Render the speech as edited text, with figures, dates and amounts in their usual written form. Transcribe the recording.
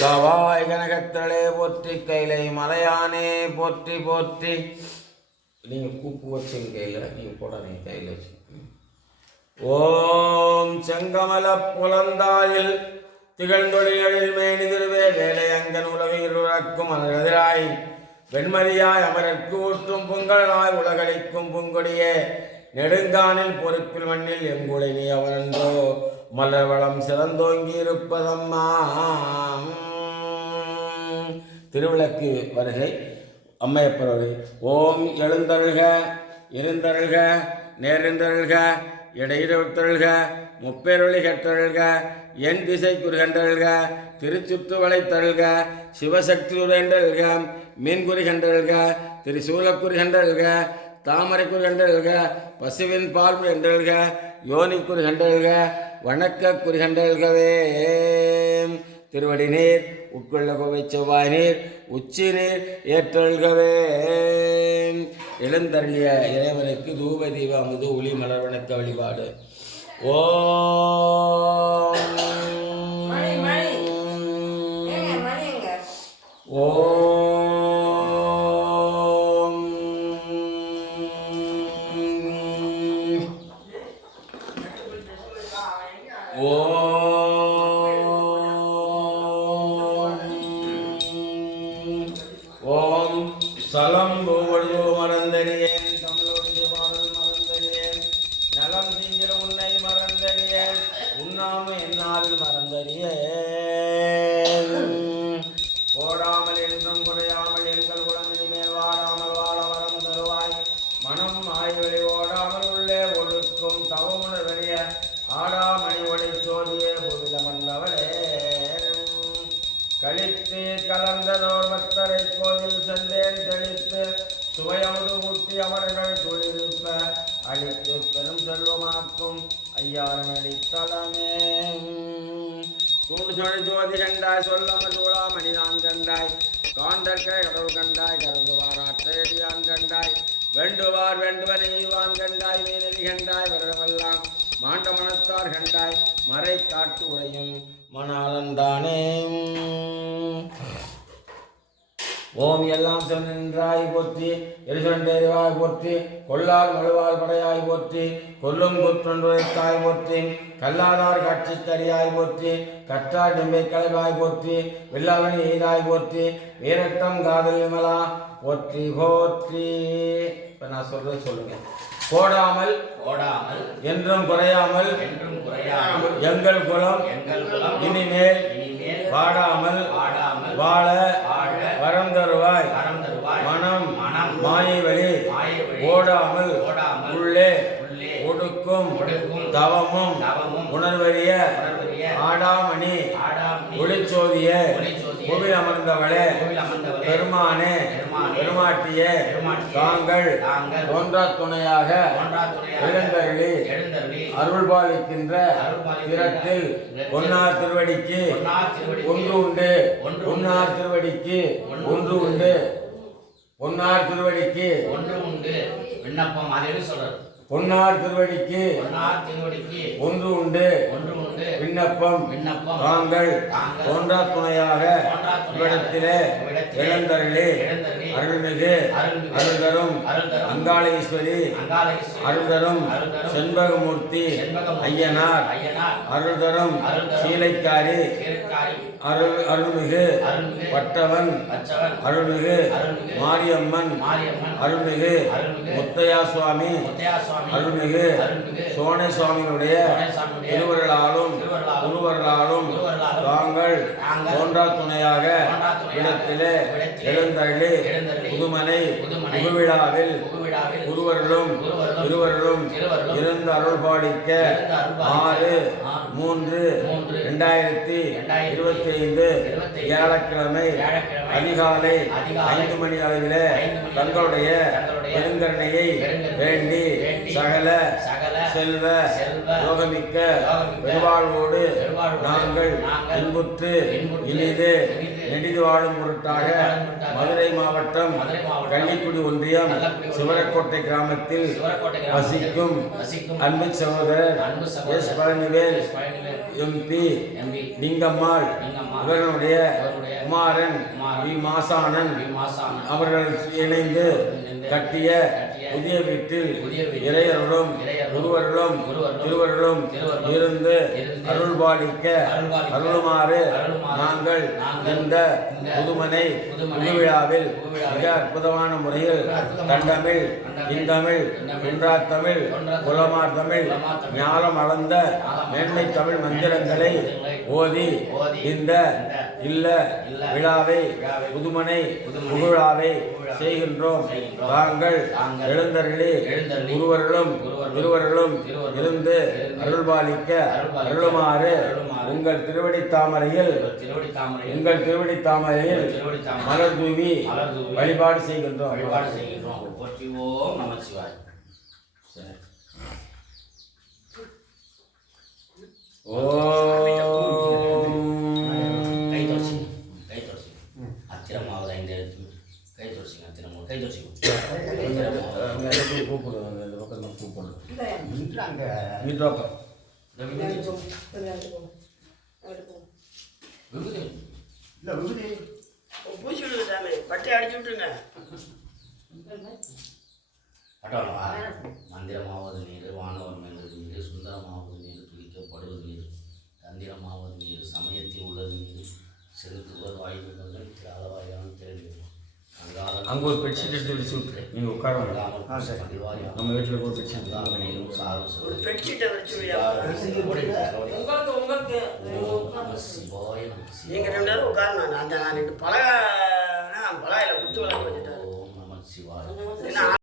கவாய் கனகத்தளே போற்றி கைலை மலையானே போற்றி போற்றி. நீங்கள் கூப்பு வச்சுங்க கையில், நீங்கள் போடாதீங்க கையில் வச்சு. ஓம் செங்கமல புலந்தாயில் திகழ்ந்தொழிகளில் மேனிதிருவே வேலை அங்கன் உலகிருக்கும் அனகதிராய் வெண்மதியாய் அமரற்கு ஊற்றும் பொங்கலாய் உலகளிக்கும் பூங்கொடியே நெடுங்கானில் பொறுப்பில் மண்ணில் எங்குளை நீ அவனன்றோ மலர்வளம் சிறந்தோங்கி இருப்பதம்மா. திருவிளக்கு வருகை அம்மையப்பர் வருகை. ஓம் எழுந்தருள்க இருந்தருள்க நேர்ந்தருள்க இடையிடத்தருள்க முப்பேரொழி கற்றருள்க என் திசை குறிகண்டருள்க திருச்சுற்று வளைத்தருள்க சிவசக்தி உரைந்தருள்க மீன்குறி கண்டருள்க திரிசூலக்குறி கண்டருள்க தாமரை குறி கண்டருள்க பசுவின் பால் என்றருள்க யோனிக்குறி கண்டருள்க வணக்க குறி கண்டருள்கவே. திருவடி நீர் உட்கொள்ள கோவை செவ்வாய் நீர் உச்சி நீர் ஏற்றல்கவே. எழுந்தருளிய இறைவனுக்கு தூப தீப அமுது ஒளி மலர் வணக்க வழிபாடு. ஓம் ஓம் சலம்பூவடு மறந்தறியேன் தமிழோடு பாடல் மறந்தறியேன் நலம் தீங்கில் உன்னை மறந்தறியேன் உண்ணாமை என்னால் மறந்தறியேன் போடாமல் என்றும் குறையாமல் எங்கள் குழந்தை மேல் வாடாமல் வாழ வரம் தருவாய் மனம் ஆய்வழி ஓடாமல் உள்ளே ஒழுக்கும் தவமுணர்வறிய ஆடாமணி ஒளி சோதியே புவில மன்னவளே. கழித்து கலந்ததோர் பக்தரை கோயில் சென்றேன் தெளித்து சுவையமுது ஊட்டி அவர்கள் தொழில்ப்ப அழித்து பெரும் செல்வமாக்கும் ஐயாரன் அடித்தலமே. தூண்டு சொல் ஜோதி கண்டாய் சொல்லம சூழா மணிதான் கண்டாய் காண்டற்கை கடவுள் கண்டாய் கருது வாராட்டையடியான் கண்டாய் வேண்டுவார் வேண்டுவன் எய்வான் கண்டாய் மீனதி கண்டாய் வருடமெல்லாம் மாண்ட மனத்தார் கண்டாய் மறை காட்டு உரையும் மணாலந்தானே. ஓம் எல்லாம் சென்றாய் போற்றி எரிசொண்டேவாய் போற்றி கொல்லால் மழுவால் படையாய் போற்றி கொல்லும் குற்றொன்றுரைத்தாய் போற்றி கல்லாதார் காட்சி தரியாய் போற்றி கற்றார் நெம்பை கலைவாய் போற்றி வெள்ளாவணி எய்தாய் போற்றி வீரட்டம் காதல் விமலா போற்றி போற்றி. இப்போ நான் சொல்றது சொல்லுங்க. கோடாமல் கோடாமல் என்றும் குறையாமல் என்றும் குறையாமல் எங்கள் குலம் இனிமேல் வாடாமல் வாழ வரம் தருவாய் மனம் மாயை வழி ஓடாமல் உள்ளே ஒடுக்கும் தவமும் உணர்வறிய ஆடாமணி ஒளிச்சோதிய கோவில் அமர்ந்தவளே பெருமானே பெருமாட்டியே தாங்கள் தோன்றா துணையாக எழுந்தருளி அருள்பாலிக்கின்ற திறத்தில் ஒன்னார் திருவடிக்கு ஒன்று உண்டு ஒன்னார் திருவடிக்கு ஒன்று உண்டு ஒன்னார் திருவடிக்கு ஒன்று உண்டு விண்ணப்பம் அதை சொல்றது. பொன்னார் திருவடிக்கு ஒன்று உண்டு விண்ணப்பம் தாங்கள் தோன்றா துணையாக இவ்விடத்திலே எழுந்தருளி அருள்மிகு அருள்தரும் அங்காளீஸ்வரி அருள்தரும் செண்பகமூர்த்தி ஐயனார் அருள்தரும் சீலைக்காரி அருள்மிகு வட்டவன் அருள்மிகு மாரியம்மன் அருள்மிகு முத்தையா சுவாமி அருள்மிகு சோனை சுவாமியினுடைய திருவருளாலும் குருவருளாலும் தாங்கள் தோன்றா துணையாக இடத்திலே எழுந்தருளி புதுமனை புதுவிழாவில் குருவருளும் திருவருளும் இருந்த அருள்பாடிக்க 6/3/2025 வியாழக்கிழமை அதிகாலை 5 மணி அளவிலே தங்களுடைய பெருங்கருணையை வேண்டி சகல செல்வ செல்வ யோகமிக்க யோகமிக்க பெருவாழ்வோடு பெருவாழ்வோடு நாங்கள் நாங்கள் இன்புற்று இன்புற்று இனிது இனிது நெடிது வாழும் பொருட்டாக மதுரை மாவட்டம் கள்ளிக்குடி ஒன்றியம் சிவரக்கோட்டை கிராமத்தில் சிவரக்கோட்டை வசிக்கும் வசிக்கும் அன்பு சகோதரர் அன்பு சகோதரர் S Palanivel Palanivel MP MP Lingammal Lingammal இவர்களுடைய இவருடைய குமாரன் குமாரன் வி மாசானன் வி மாசானன் அவர்கள் இணைந்து கட்டிய புதிய வீட்டில் இறையருளும் குருவருளும் திருவருளும் இருந்து அருள்பாலிக்க அருளுமாறு நாங்கள் இந்த புதுமனை புதுவிழாவில் மிக அற்புதமான முறையில் தண்டமிழ் இந்தமிழ் குன்றாத்தமிழ் குலமார் தமிழ் ஞானம் அளந்த மேன்மை தமிழ் மந்திரங்களை ஓதி இந்த இல்ல விழாவை புதுமனை புகழாவை செய்கின்றோம். தாங்கள் எழுந்தருளி குருவருளும் திருவருளும் இருந்து அருள்பாலிக்க அருளுமாறு உங்கள் திருவடி தாமரையில் மலர் தூவி வழிபாடு செய்கின்றோம். போற்றிவோம் நமச்சிவாய். ஓம் கை தொடச்சிங்க, கை தொடச்சிங்க. அத்திரமாவது 5 எழுத்து. கை தொடச்சிங்க, அத்திரமா கை தொடச்சிங்க. பட்டவளவா? மந்திரமாவது நீர், வானவர் மேலது நீர், சுந்தரமாவது நீர், துளிக்கப்படுவது நீர், தந்திரமாவது நீர், சமயத்தில் உள்ளது நீர், செலுத்துவர் வாய்ப்புகள் திராளவாயான திறன் அங்கே ஒரு பெட்ஷீட் எடுத்து வச்சு விட்டுரு. நீங்கள் உட்கார வேண்டாம். நம்ம வீட்டில் ஒரு பெட்ஷீட் நீங்கள் 2 பேரும் உட்காரணும். அந்த 2 பலகையில் குத்து விளக்கு வச்சுட்டேன்.